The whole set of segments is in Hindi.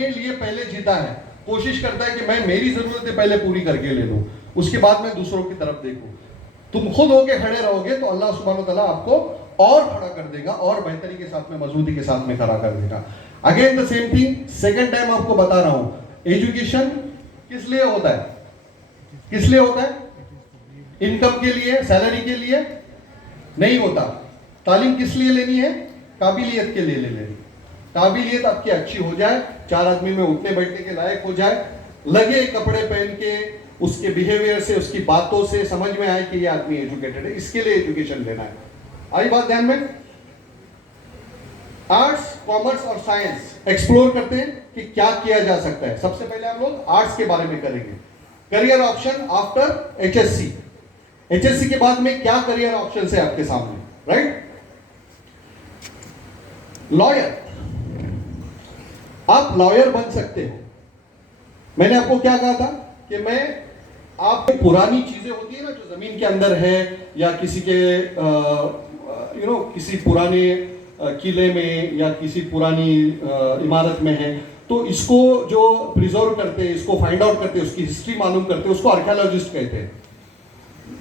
अपने लिए पहले जीता है, कोशिश करता है कि मैं मेरी जरूरतें पहले पूरी करके ले लूं, उसके बाद मैं दूसरों की तरफ देखूं। तुम खुद होके खड़े रहोगे तो अल्लाह सुब्हानो तआला आपको और खड़ा कर देगा, और बेहतरी के साथ में, मजबूती के साथ में खड़ा कर देगा। Again the same thing, second time आपको बता रहा हूं, एजुकेशन किस लिए होता है? किस लिए होता है? इनकम के लिए, सैलरी के लिए नहीं होता। तालीम किस लिए लेनी है? काबिलियत के लिए ले लेनी। काबिलियत आपकी अच्छी हो जाए, चार आदमी में उठने बैठने के लायक हो जाए, लगे कपड़े पहन के, उसके बिहेवियर से, उसकी बातों से समझ में आए कि ये आदमी एजुकेटेड है, इसके लिए एजुकेशन लेना है। आई बात ध्यान में? आर्ट्स, कॉमर्स और साइंस एक्सप्लोर करते हैं कि क्या किया जा सकता है। सबसे पहले हम लोग आर्ट्स के बारे में करेंगे। Career option after HSC. HSC के बाद में क्या करियर ऑप्शन है आपके सामने, राइट? लॉयर, आप लॉयर बन सकते हो। मैंने आपको क्या कहा था कि मैं, आप पुरानी चीजें होती है ना जो जमीन के अंदर है, या किसी के किसी पुराने किले में या किसी पुरानी इमारत में है, तो इसको जो प्रिजर्व करते हैं, इसको फाइंड आउट करते हैं, उसकी हिस्ट्री मालूम करते हैं, उसको आर्कियोलॉजिस्ट कहते हैं।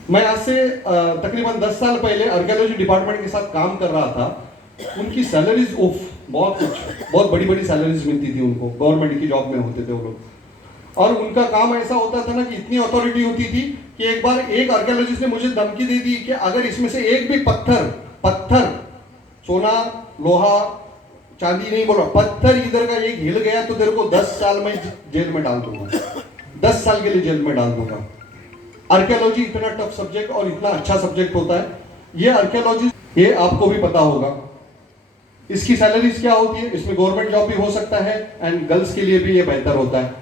मैं आज से तकरीबन 10 साल पहले आर्कियोलॉजी डिपार्टमेंट के साथ काम कर रहा था। उनकी सैलरीज बहुत बड़ी बड़ी सैलरीज मिलती थी उनको, गवर्नमेंट की जॉब में होते थे वो लोग। और उनका काम ऐसा होता था ना कि इतनी अथॉरिटी होती थी कि एक बार एक आर्कियोलॉजिस्ट ने मुझे धमकी दे दी कि अगर इसमें से एक भी पत्थर, सोना, लोहा, चांदी नहीं बोला, पत्थर इधर का एक हिल गया तो तेरे को 10 साल में जेल में डाल दूंगा, 10 साल के लिए जेल में डाल दूंगा। आर्कियोलॉजी इतना टफ सब्जेक्ट और इतना अच्छा सब्जेक्ट होता है। ये आर्कियोलॉजी, ये आपको भी पता होगा। इसकी सैलरीज क्या होती है? इसमें गवर्नमेंट जॉब भी हो सकता है एंड गर्ल्स के लिए भी ये बेहतर होता है।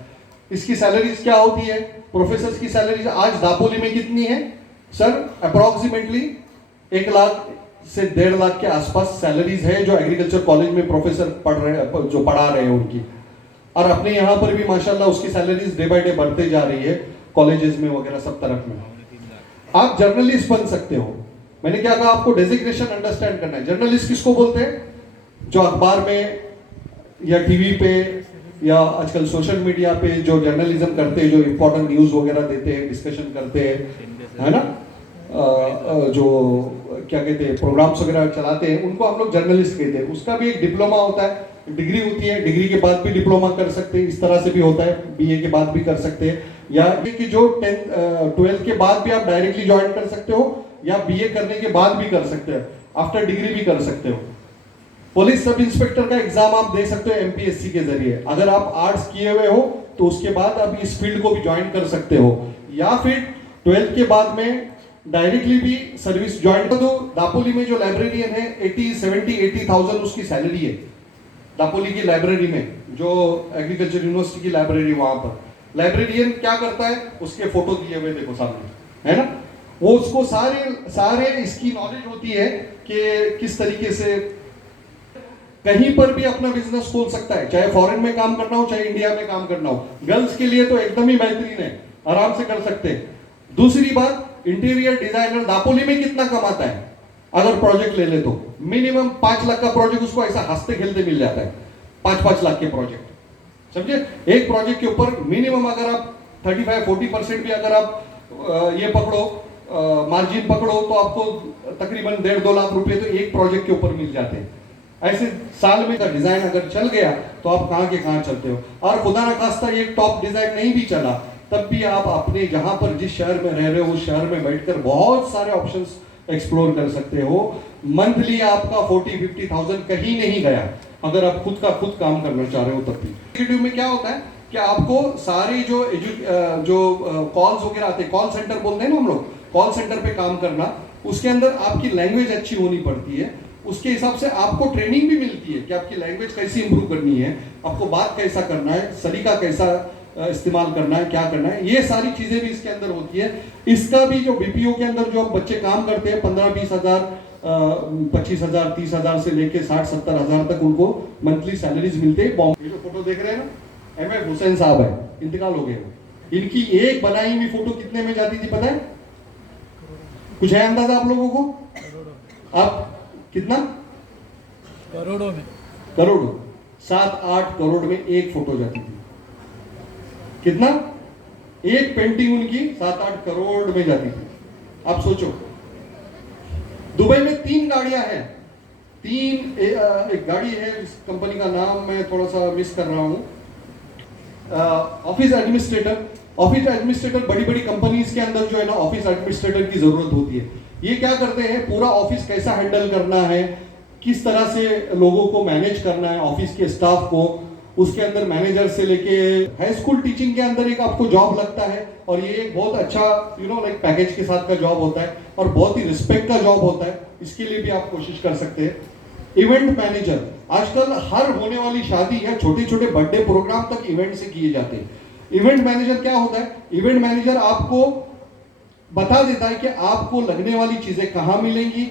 इसकी सैलरीज क्या होती है? प्रोफेसर की सैलरीज आज दापोली में कितनी है सर? अप्रोक्सीमेटली 1 लाख से 1.5 लाख के आसपास सैलरीज है जो एग्रीकल्चर कॉलेज में प्रोफेसर जो पढ़ा रहे हैं उनकी। और अपने यहाँ पर भी माशाल्लाह उसकी सैलरीज डे बाय डे बढ़ते जा रही है, कॉलेजेस में वगैरह सब तरफ में। आप जर्नलिस्ट बन सकते हो। मैंने क्या कहा? आपको डेजिग्नेशन अंडरस्टैंड करना है। जर्नलिस्ट किसको बोलते हैं? जो अखबार में या टीवी पे या आजकल सोशल मीडिया पे जो जर्नलिज्म करते हैं, जो इंपॉर्टेंट न्यूज वगैरह देते हैं, डिस्कशन करते हैं, है ना, जो क्या कहते हैं, प्रोग्राम्स वगैरह चलाते हैं, उनको हम लोग जर्नलिस्ट कहते हैं। उसका भी एक डिप्लोमा होता है, डिग्री होती है, डिग्री के बाद भी डिप्लोमा कर सकते हैं, इस तरह से भी होता है, बीए के बाद भी कर सकते हैं, या ये कि जो 12th के बाद भी आप डायरेक्टली ज्वाइन कर सकते हो, या बीए करने के बाद भी कर सकते हो, आफ्टर डिग्री भी कर सकते हो। पुलिस सब इंस्पेक्टर का एग्जाम आप दे सकते हो एमपीएससी के जरिए। अगर आप आर्ट्स किए हुए हो तो उसके बाद आप इस फील्ड को भी ज्वाइन कर सकते हो, या फिर 12th के बाद में डायरेक्टली भी सर्विस ज्वाइन कर दो। दापोली में जो लाइब्रेरियन है 80,000 उसकी सैलरी है। दापोली की लाइब्रेरी में, जो एग्रीकल्चर यूनिवर्सिटी की लाइब्रेरी, वहां पर लाइब्रेरियन क्या करता है? उसके फोटो दिए हुए देखो सामने, है ना, वो उसको सारे इसकी नॉलेज होती है कि किस तरीके से कहीं पर भी अपना बिजनेस खोल सकता है, चाहे फॉरेन में काम करना हो, चाहे इंडिया में काम करना हो। गर्ल्स के लिए तो एकदम ही बेहतरीन है, आराम से कर सकते हैं। दूसरी बात, इंटीरियर डिजाइनर दापोली में कितना कमाता है? अगर प्रोजेक्ट ले ले तो मिनिमम 5 लाख का प्रोजेक्ट उसको ऐसा हंसते खेलते मिल जाता है। 5-5 लाख के प्रोजेक्ट, समझे? एक प्रोजेक्ट के ऊपर मिनिमम अगर आप 35-40% भी अगर आप ये पकड़ो, मार्जिन पकड़ो, तो आपको तकरीबन 1.5-2 लाख रुपए तो एक प्रोजेक्ट के ऊपर मिल जाते हैं। ऐसे साल में का डिजाइन अगर चल गया तो आप कहां के कहां चलते हो। और खुदा न खास्ता ये टॉप डिजाइन नहीं भी चला, तब भी आप अपने जहां पर जिस शहर में रह रहे हो उस शहर में बैठकर बहुत सारे ऑप्शंस एक्सप्लोर कर सकते हो। मंथली आपका 40-50,000 कहीं नहीं गया अगर आप खुद काम करना चाह रहे हो तब भी। एग्जीक्यूटिव में क्या होता है कि आपको सारे जो कॉल्स वगैरह आते हैं, कॉल सेंटर बोलते हैं ना हम लोग, कॉल सेंटर पे काम करना, उसके अंदर आपकी लैंग्वेज अच्छी होनी पड़ती है। उसके हिसाब से आपको ट्रेनिंग भी मिलती है कि आपकी लैंग्वेज कैसी इंप्रूव करनी है, आपको बात कैसा करना है, सलीका कैसा इस्तेमाल करना है, क्या करना है, ये सारी चीजें भी इसके अंदर होती है। इसका भी जो बीपीओ के अंदर जो बच्चे काम करते हैं 15-20 हजार, 25 हजार, 30 हजार से लेके 60-70 हजार तक उनको मंथली सैलरीज मिलते हैं। बॉम्बे जो फोटो देख रहे हैं ना, एमएफ हुसैन साहब है, इंतकाल हो गए। इनकी एक बनाई हुई फोटो कितने में जाती थी पता है? कुछ है अंदाजा आप लोगों को? आप कितना? करोड़ों में। करोड़ों। 7-8 करोड़ में एक फोटो जाती थी। कितना? एक पेंटिंग उनकी 7-8 करोड़ में जाती थी। आप सोचो, दुबई में 3 गाड़ियां हैं, एक गाड़ी है, इस कंपनी का नाम मैं थोड़ा सा मिस कर रहा हूं, ऑफिस एडमिनिस्ट्रेटर। बड़ी बड़ी कंपनीज के अंदर जो है ना, ऑफिस एडमिनिस्ट्रेटर की जरूरत होती है। ये क्या करते हैं, पूरा ऑफिस कैसा हैंडल करना है, किस तरह से लोगों को मैनेज करना है, ऑफिस के स्टाफ को, उसके अंदर मैनेजर से लेके हाई स्कूल टीचिंग के अंदर एक आपको जॉब लगता है, और ये एक बहुत अच्छा लाइक पैकेज के साथ का जॉब होता है, और बहुत ही रिस्पेक्ट का जॉब होता है। इसके लिए भी आप कोशिश कर सकते हैं। इवेंट मैनेजर, आजकल हर होने वाली शादी या छोटे छोटे बर्थडे प्रोग्राम तक इवेंट से किए जाते हैं। इवेंट मैनेजर क्या होता है? इवेंट मैनेजर आपको बता देता है कि आपको लगने वाली चीजें कहां मिलेंगी,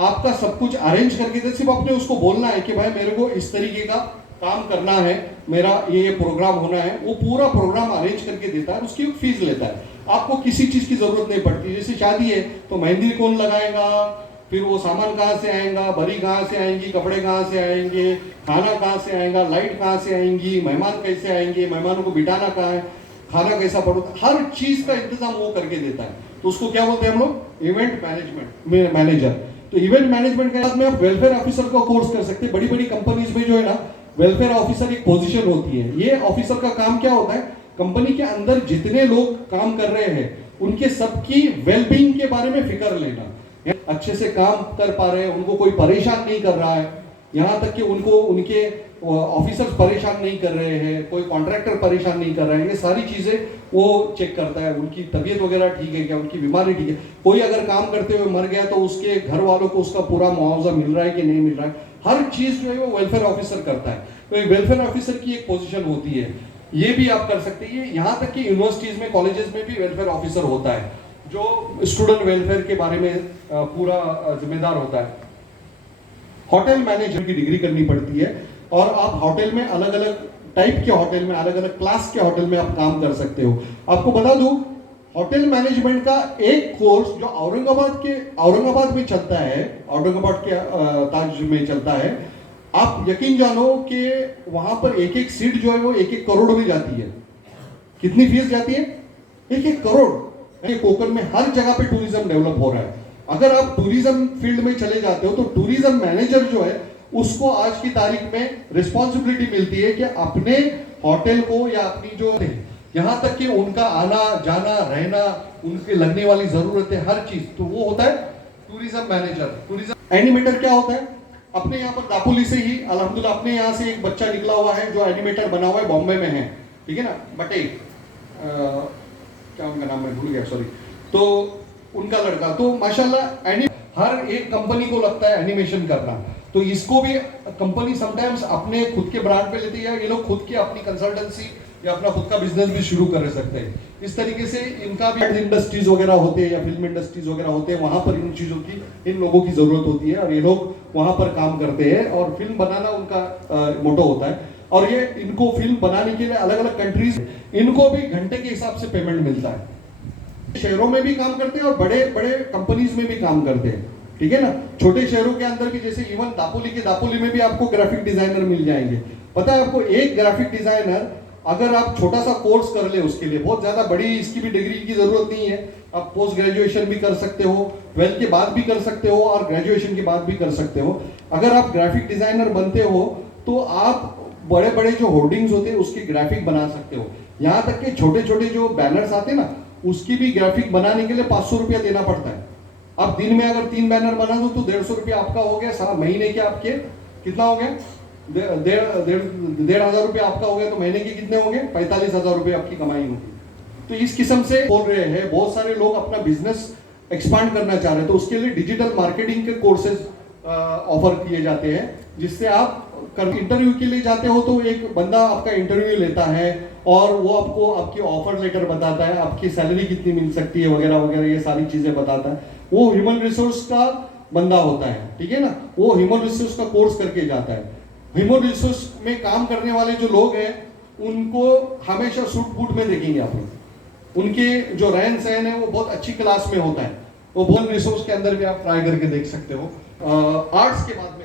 आपका सब कुछ अरेंज करके दे। सिर्फ आपने उसको बोलना है कि भाई मेरे को इस तरीके का काम करना है, मेरा ये प्रोग्राम होना है, वो पूरा प्रोग्राम अरेंज करके देता है, उसकी फीस लेता है। आपको किसी चीज की जरूरत नहीं पड़ती। जैसे शादी है तो मेहंदी कौन लगाएगा, फिर वो सामान कहाँ से आएगा, बरी कहाँ से आएंगी, कपड़े कहाँ से आएंगे, खाना कहाँ से आएगा, लाइट कहाँ से आएंगी, मेहमान कैसे आएंगे, मेहमानों को बिठाना कहाँ है, खाना कैसा पड़ेगा, हर चीज का इंतजाम वो करके देता है। तो उसको क्या बोलते हैं हम लोग? Event management manager. तो इवेंट मैनेजमेंट के बाद में आप वेलफेयर ऑफिसर का कोर्स कर सकते हैं। बड़ी बड़ी कंपनीज में जो है ना, वेलफेयर ऑफिसर एक पोजीशन होती है। ये ऑफिसर का काम क्या होता है? कंपनी के अंदर जितने लोग काम कर रहे हैं उनके सबकी वेलबींग के बारे में फिक्र लेना, अच्छे से काम कर पा रहे हैं, उनको कोई परेशान नहीं कर रहा है, यहाँ तक कि उनको उनके ऑफिसर्स परेशान नहीं कर रहे हैं, कोई कॉन्ट्रैक्टर परेशान नहीं कर रहे हैं, ये सारी चीजें वो चेक करता है। उनकी तबीयत वगैरह ठीक है क्या, उनकी बीमारी ठीक है, कोई अगर काम करते हुए मर गया तो उसके घर वालों को उसका पूरा मुआवजा मिल रहा है कि नहीं मिल रहा है, हर चीज जो है वो वेलफेयर ऑफिसर करता है। तो एक वेलफेयर ऑफिसर की एक पोजीशन होती है, ये भी आप कर सकते हैं। यहाँ तक कि यूनिवर्सिटीज में, कॉलेजेस में भी वेलफेयर ऑफिसर होता है, जो स्टूडेंट वेलफेयर के बारे में पूरा जिम्मेदार होता है। होटल मैनेजर की डिग्री करनी पड़ती है, और आप होटल में अलग अलग टाइप के होटल में, अलग अलग क्लास के होटल में आप काम कर सकते हो। आपको बता दूं, होटल मैनेजमेंट का एक कोर्स जो औरंगाबाद में चलता है, औरंगाबाद के ताज में चलता है, आप यकीन जानो कि वहां पर एक एक सीट जो है वो 1-1 करोड़ में जाती है। कितनी फीस जाती है? 1-1 करोड़। कोकण में हर जगह पे टूरिज्म डेवलप हो रहा है। अगर आप टूरिज्म फील्ड में चले जाते हो तो टूरिज्म मैनेजर जो है उसको आज की तारीख में रिस्पॉन्सिबिलिटी मिलती है कि अपने होटल को या अपनी जो यहाँ तक कि उनका आना जाना रहना, उनके लगने वाली जरूरतें, हर चीज, तो वो होता है टूरिज्म मैनेजर। टूरिज्म एनिमेटर क्या होता है? अपने यहाँ पर दापोली से ही अल्हम्दुलिल्लाह अपने यहाँ से एक बच्चा निकला हुआ है जो एनिमेटर बना हुआ है, बॉम्बे में है, ठीक है ना, बटे क्या उनका नाम मैं भूल गया, सॉरी। तो उनका लड़का तो माशाल्लाह हर एक कंपनी को लगता है एनिमेशन करना, तो इसको भी कंपनी समटाइम्स अपने खुद के ब्रांड पे लेती है। ये लोग खुद की अपनी कंसल्टेंसी या अपना खुद का बिजनेस भी शुरू कर सकते हैं। इस तरीके से इनका भी इंडस्ट्रीज वगैरह होते हैं या फिल्म इंडस्ट्रीज वगैरह होते हैं, वहां पर इन चीजों की, इन लोगों की जरूरत होती है, और ये लोग वहां पर काम करते हैं, और फिल्म बनाना उनका मोटो होता है। और ये इनको फिल्म बनाने के लिए अलग अलग कंट्रीज, इनको भी घंटे के हिसाब से पेमेंट मिलता है। शहरों में भी काम करते हैं और बड़े बड़े कंपनीज में भी काम करते हैं, ठीक है ना। छोटे शहरों के अंदर भी, जैसे इवन दापोली में भी आपको ग्राफिक डिजाइनर मिल जाएंगे। पता है आपको, एक ग्राफिक डिजाइनर अगर आप छोटा सा कोर्स कर ले, उसके लिए बहुत ज्यादा बड़ी इसकी भी डिग्री की जरूरत नहीं है। आप पोस्ट ग्रेजुएशन भी कर सकते हो, 12th के बाद भी कर सकते हो, और ग्रेजुएशन के बाद भी कर सकते हो। अगर आप ग्राफिक डिजाइनर बनते हो तो आप बड़े बड़े जो होर्डिंग्स होते हैं उसकी ग्राफिक बना सकते हो। यहाँ तक कि छोटे छोटे जो बैनर्स आते हैं ना, उसकी भी ग्राफिक बनाने के लिए 500 रुपया देना पड़ता है। अब दिन में अगर 3 बैनर बना दो तो 150 रुपया आपका हो गया। सारा महीने के आपके कितना हो गया? 1,500 रुपया आपका हो गया, तो महीने के कितने होंगे? 45,000 रुपये आपकी कमाई होगी। तो इस किस्म से बोल रहे हैं, बहुत सारे लोग अपना बिजनेस एक्सपांड करना चाह रहे हैं, तो उसके लिए डिजिटल मार्केटिंग के कोर्सेज ऑफर किए जाते हैं, जिससे आप इंटरव्यू के लिए जाते हो तो एक बंदा आपका इंटरव्यू लेता है और वो आपको आपकी ऑफर लेटर बताता है, आपकी सैलरी कितनी मिल सकती है वगैरह वगैरह, ये सारी चीजें बताता है। वो ह्यूमन रिसोर्स का बंदा होता है, ठीक है ना, वो ह्यूमन रिसोर्स का कोर्स करके जाता है। ह्यूमन रिसोर्स में काम करने वाले जो लोग हैं उनको हमेशा सूट बूट में देखेंगे आप लोग। उनके जो रहन सहन है वो बहुत अच्छी क्लास में होता है। वो ह्यूमन रिसोर्स के अंदर भी आप ट्राई करके देख सकते हो। आर्ट्स के बाद में